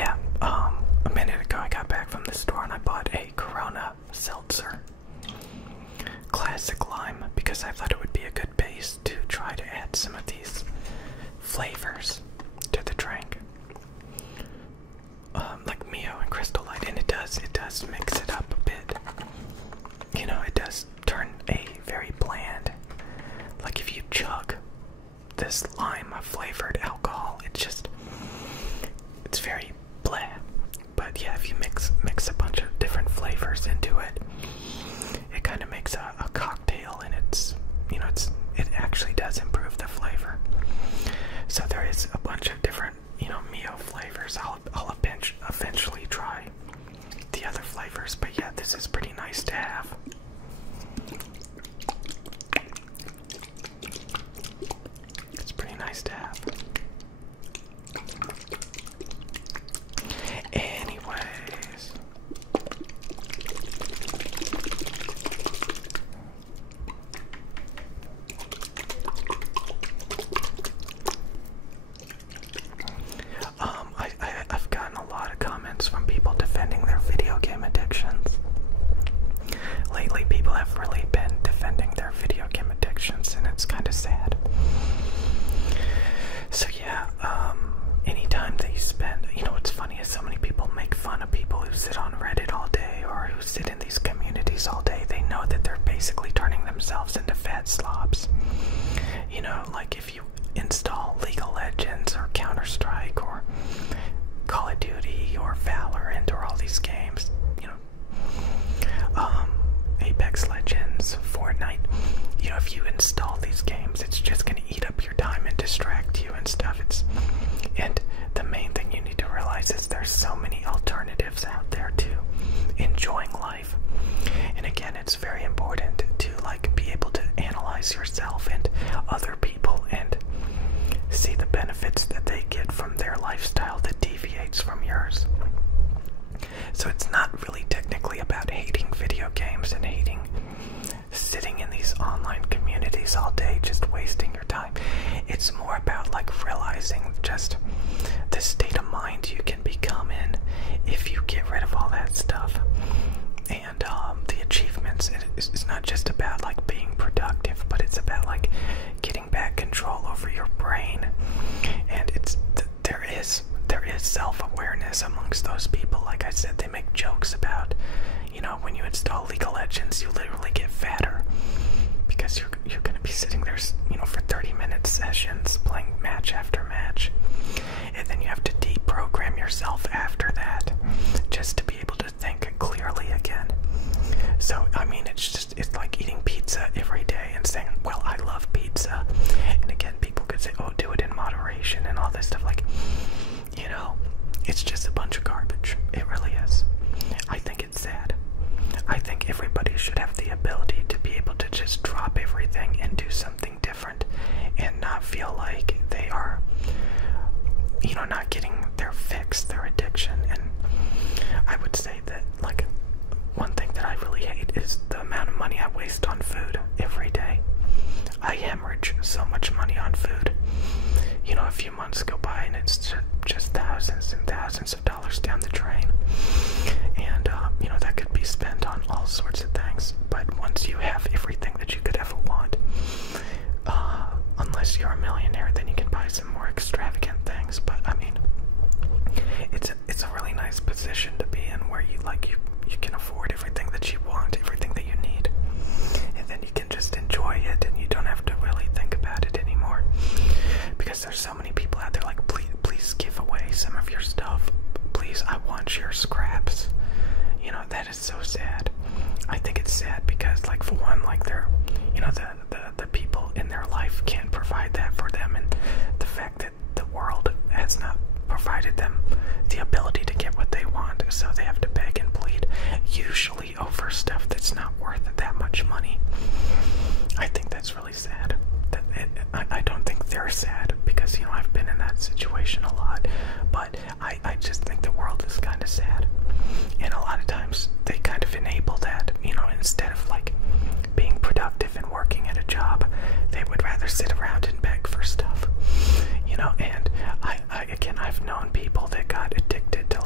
yeah, a minute ago I got back from the store and I bought a Corona seltzer. Classic lime, because I thought it would be a good base to try to add some of these flavors to the drink. Like Mio and Crystal Light, and it does mix it up a bit. You know, it does turn a very bland, like if you chug this lime flavored alcohol, it's very bland. But yeah, if you mix a bunch of different flavors into it, it kind of makes a cocktail, and it actually does improve the flavor. So there is a bunch of different, Mio flavors. I'll eventually try the other flavors, but yeah, this is pretty nice to have. It's pretty nice to have. Anyways, I've gotten a lot of comments from people defending their video game addictions. Lately, people have really been defending their video game addictions, and it's kind of sad. So yeah, anytime that you spend, what's funny is so many people make fun of people who sit on Reddit all day or who sit in these communities all day. They know that they're basically turning themselves into fat slobs. Like if you install League of Legends or Counter-Strike or Call of Duty or Valorant or all these games, Apex Legends, Fortnite, if you install these games, it's just going to eat up your time and distract you and stuff. And the main thing you need to realize is there's so many alternatives out there to enjoying life. And again, it's very important to be able to analyze yourself and other people and see the benefits that they get from their lifestyle that deviates from yours. So it's not really technically about hating video games and hating sitting in these online communities all day just wasting your time. It's more about realizing just the state of mind you can become in if you get rid of all that stuff. And the achievements, it's not just about being productive, but it's about getting back control over your brain. And there is self-awareness amongst those people. Like I said, they make jokes about, when you install League of Legends, you literally get fatter because you're going to be sitting there, for 30-minute sessions playing match after match, and then you have to deprogram yourself after that just to be able to think clearly again. So I mean, it's like eating pizza every day and saying, well, I love pizza. And again, people could say, oh, do it in moderation and all this stuff. It's just a bunch of garbage. It really is. I think it's sad. I think everybody should have the ability to be able to just drop everything and do something different and not feel like they are, not getting their fix, their addiction. And I would say that, one thing that I really hate is the amount of money I waste on food every day. I hemorrhage so much money on food. A few months go by and it's just thousands and thousands of dollars down the drain. And, that could be spent on all sorts of things. But once you have everything that you could ever want, unless you're a millionaire, then you can buy some more extravagant things. But, I mean, it's a really nice position to be in where you can afford everything that you want, everything that you need. And then you can just enjoy it and you don't have to really think about it anymore. Because there's so many people out there please give away some of your stuff. Please, I want your scraps. That is so sad. I think it's sad because, for one, they're, the people in their life can't provide that for them, and the fact that the world has not provided them the ability to get what they want, so they have to beg and plead, usually over stuff that's not worth that much money. I think that's really sad. I don't think they're sad because, I've been in that situation a lot, but I just think the world is kind of sad. And a lot of times they kind of enable that, instead of being productive and working at a job, they would rather sit around and beg for stuff, and again, I've known people that got addicted to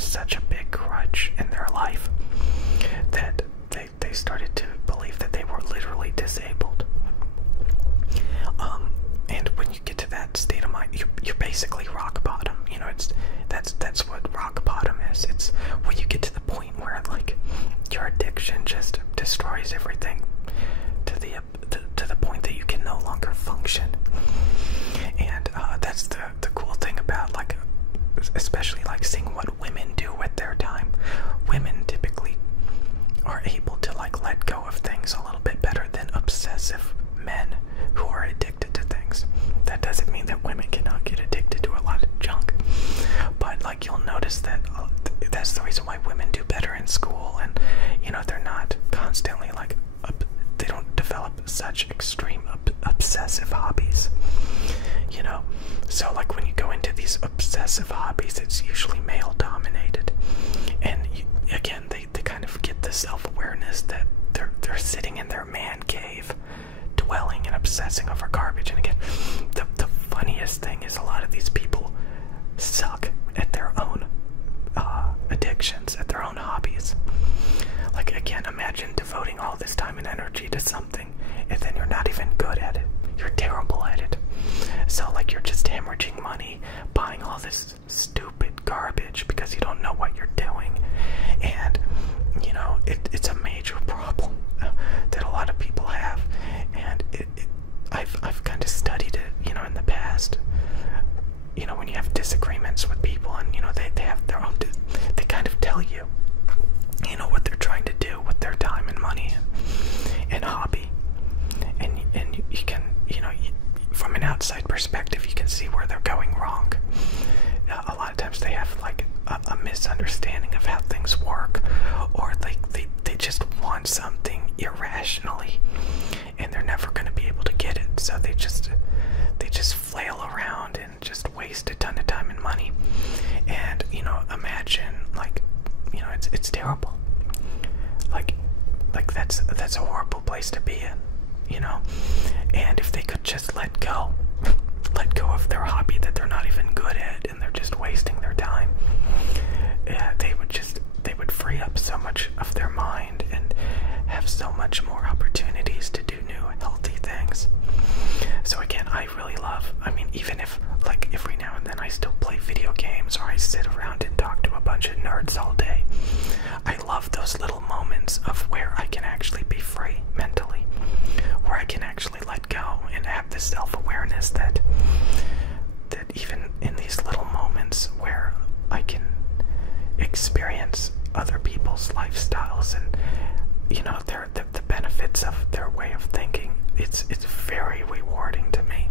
was such a big crutch in their life that they started to believe that they were literally disabled. And when you get to that state of mind, you're basically rock bottom. You know, that's what rock bottom is. It's when you get to the point where like your addiction just destroys everything to the point that you can no longer function. And that's the cool thing about, like, especially like seeing what women do with their time. Women typically are able to like let go of things a little bit better than obsessive men who are addicted to things. That doesn't mean that women cannot get addicted to a lot of junk, but like you'll notice that that's the reason why women do better in school, and you know, they're not constantly like they don't develop such extreme obsessive hobbies, you know. So like when you go into these obsessive hobbies, it's usually male dominated, and again they kind of get the self-awareness that they're sitting in their man cave dwelling and obsessing over garbage. And again, the funniest thing is a lot of these people suck at their own addictions, at their own hobbies. Like, again, imagine devoting all this time and energy to something and then you're not even good at it. You're terrible at it. So like you're just hemorrhaging money buying all this stupid garbage because you don't know what you're doing. And you know, it's a major problem that a lot of people have. And I've kind of studied it, you know, in the past. You know, when you have disagreements with people and, you know, they have their own, they kind of tell you, you know, what they're trying to do with their time and money and hobby. And you can, you know, from an outside perspective, you can see where they're going wrong. A lot of times they have like a misunderstanding of how things work, or they just want something irrationally and they're never going to be able to get it, so they just flail around and just waste a ton of time and money. And you know, imagine, like, you know, it's terrible. Like that's a horrible place to be in, you know. And if they could just let go of their hobby that they're not even good at and they're just wasting their time, they would free up so much of their mind and have so much more opportunities to do new healthy things. So again, I really love, I mean, even if like every now and then I still play video games or I sit around and talk to a bunch of nerds all day, I love those little moments of where I can actually be free mentally, where I can actually let go and have this self-awareness that even in these little moments where I can experience other people's lifestyles and, you know, the benefits of their way of thinking, it's very rewarding to me.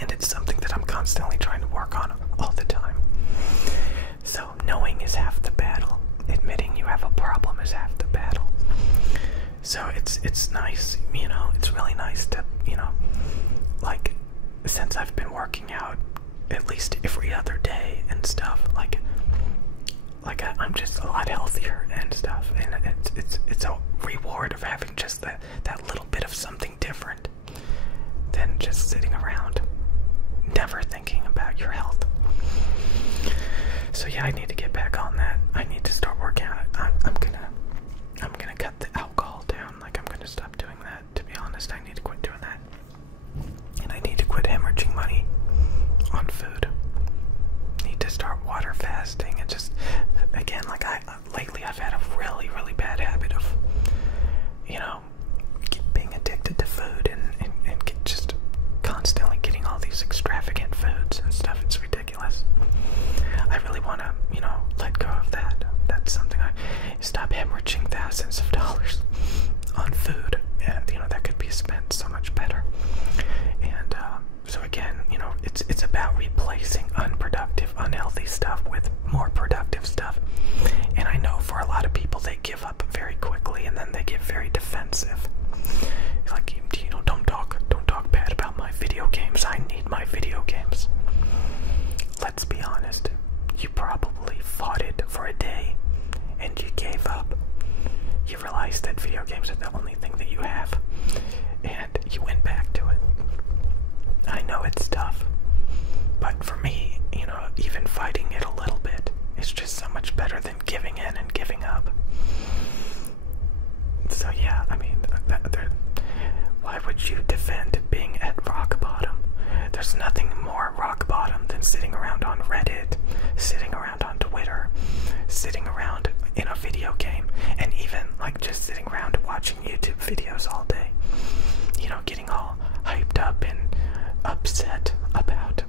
And it's something that I'm constantly trying to work on all the time. So knowing is half the battle. Admitting you have a problem is half the battle. So it's nice, you know, it's really nice to, you know, like, since I've been working out at least every other day and stuff, like I'm just a lot healthier and stuff, and it's a reward of having just that little bit of something different than just sitting around never thinking about your health. So yeah, I need to get back on that. I need to start working out. I'm gonna cut the alcohol down. Like, I'm gonna stop doing that. To be honest, I need to quit doing that, and I need to quit hemorrhaging money on food. Need to start water fasting and just, again, like lately I've had a really bad habit of, you know, being addicted to food and just constantly getting all these extravagant foods and stuff. It's ridiculous. I really want to, you know, let go of that. That's something I stop hemorrhaging thousands of dollars on food, and you know, that could be spent so much better. And so again, you know, it's about replacing unproductive, unhealthy stuff with more productive stuff. And I know for a lot of people, they give up very quickly and then they get very defensive. Like, you know, don't talk bad about my video games. I need my video games. Let's be honest. You probably fought it for a day and you gave up. You realized that video games are the only thing that you have, and you went back to it. I know it's tough, but for me, you know, even fighting it a little bit better than giving in and giving up. So yeah, I mean, why would you defend being at rock bottom? There's nothing more rock bottom than sitting around on Reddit, sitting around on Twitter, sitting around in a video game, and even like just sitting around watching YouTube videos all day. You know, getting all hyped up and upset about,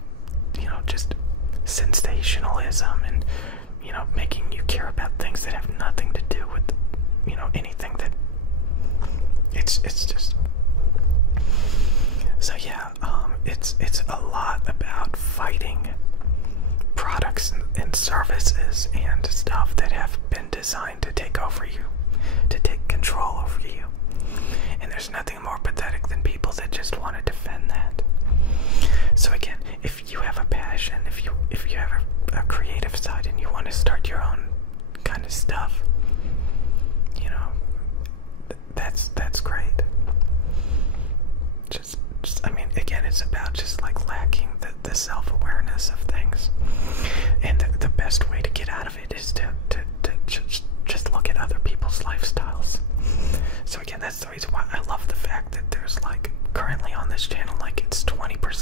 you know, just sensationalism and, you know, making you care about things that have nothing to do with, you know, anything that it's just. So yeah, it's a lot about fighting products and services and stuff that have been designed to take over you, to take control over you. And there's nothing more pathetic than people that just want to defend that. So again, if you have a passion, if you have a creative side and you want to start your own kind of stuff, you know, that's great. Just I mean, again, it's about just like lacking the self-awareness of things, and the best way to get out of it is to just look at other people's lifestyles. So again, that's the reason why I love the fact that there's like currently on this channel, like it's 20%